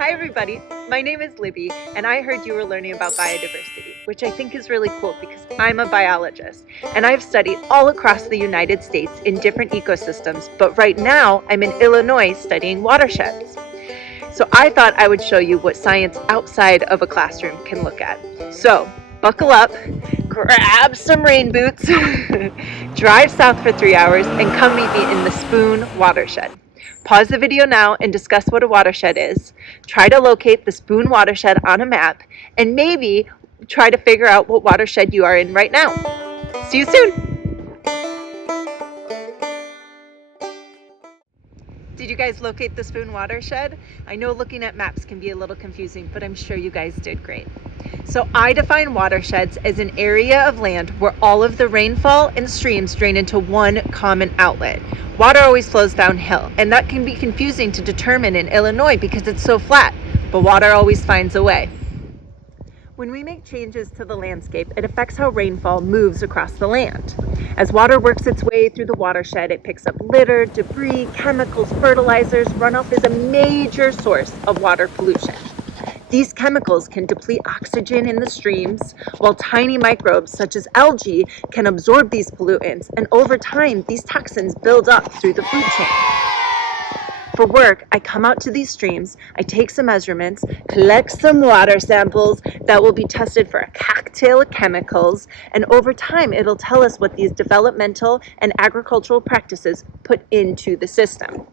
Hi everybody, my name is Libby and I heard you were learning about biodiversity, which I think is really cool because I'm a biologist and I've studied all across the United States in different ecosystems, but right now I'm in Illinois studying watersheds. So I thought I would show you what science outside of a classroom can look at. So buckle up, grab some rain boots, drive south for 3 hours and come meet me in the Spoon Watershed. Pause the video now and discuss what a watershed is. Try to locate the Spoon Watershed on a map and maybe try to figure out what watershed you are in right now. See you soon! Did you guys locate the Spoon Watershed? I know looking at maps can be a little confusing, but I'm sure you guys did great. So I define watersheds as an area of land where all of the rainfall and streams drain into one common outlet. Water always flows downhill, and that can be confusing to determine in Illinois because it's so flat, but water always finds a way. When we make changes to the landscape, it affects how rainfall moves across the land. As water works its way through the watershed, it picks up litter, debris, chemicals, fertilizers. Runoff is a major source of water pollution. These chemicals can deplete oxygen in the streams, while tiny microbes such as algae can absorb these pollutants, and over time, these toxins build up through the food chain. For work, I come out to these streams, I take some measurements, collect some water samples that will be tested for a cocktail of chemicals, and over time, it'll tell us what these developmental and agricultural practices put into the system.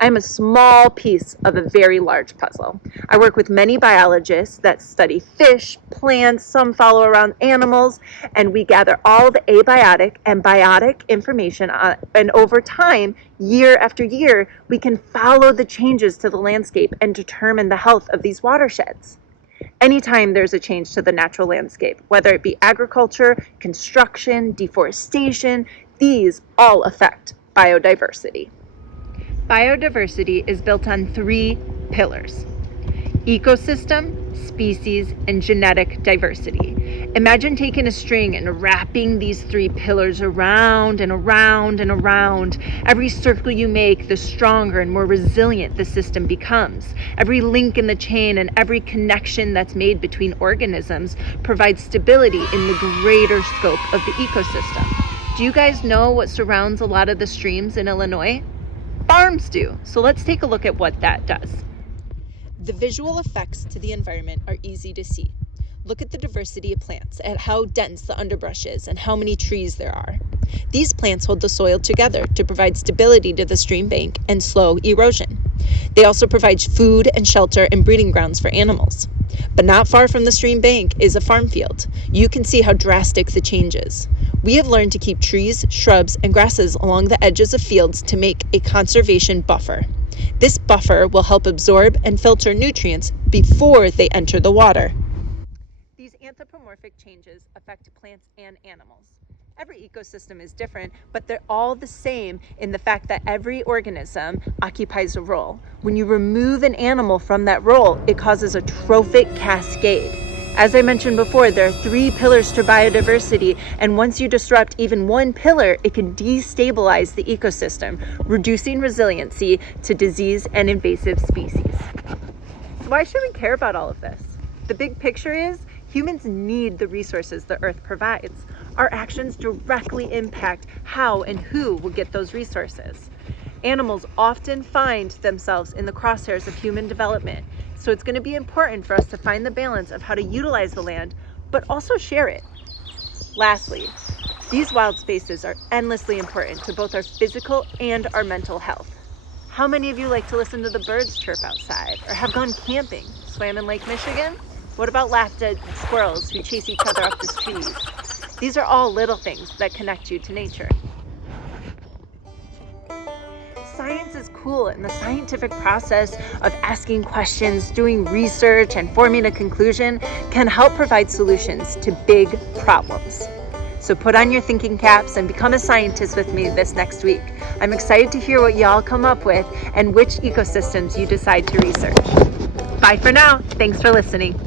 I'm a small piece of a very large puzzle. I work with many biologists that study fish, plants, some follow around animals, and we gather all the abiotic and biotic information and over time, year after year, we can follow the changes to the landscape and determine the health of these watersheds. Anytime there's a change to the natural landscape, whether it be agriculture, construction, deforestation, these all affect biodiversity. Biodiversity is built on 3 pillars: ecosystem, species, and genetic diversity. Imagine taking a string and wrapping these 3 pillars around and around and around. Every circle you make, the stronger and more resilient the system becomes. Every link in the chain and every connection that's made between organisms provides stability in the greater scope of the ecosystem. Do you guys know what surrounds a lot of the streams in Illinois? Farms do. So let's take a look at what that does. The visual effects to the environment are easy to see. Look at the diversity of plants, at how dense the underbrush is, and how many trees there are. These plants hold the soil together to provide stability to the stream bank and slow erosion. They also provide food and shelter and breeding grounds for animals. But not far from the stream bank is a farm field. You can see how drastic the change is. We have learned to keep trees, shrubs, and grasses along the edges of fields to make a conservation buffer. This buffer will help absorb and filter nutrients before they enter the water. These anthropomorphic changes affect plants and animals. Every ecosystem is different, but they're all the same in the fact that every organism occupies a role. When you remove an animal from that role, it causes a trophic cascade. As I mentioned before, there are 3 pillars to biodiversity, and once you disrupt even one pillar, it can destabilize the ecosystem, reducing resiliency to disease and invasive species. So why should we care about all of this? The big picture is humans need the resources the earth provides. Our actions directly impact how and who will get those resources. Animals often find themselves in the crosshairs of human development, so it's going to be important for us to find the balance of how to utilize the land, but also share it. Lastly, these wild spaces are endlessly important to both our physical and our mental health. How many of you like to listen to the birds chirp outside, or have gone camping, swam in Lake Michigan? What about laughed at squirrels who chase each other up the trees? These are all little things that connect you to nature. Science is cool, and the scientific process of asking questions, doing research, and forming a conclusion can help provide solutions to big problems. So put on your thinking caps and become a scientist with me this next week. I'm excited to hear what y'all come up with and which ecosystems you decide to research. Bye for now. Thanks for listening.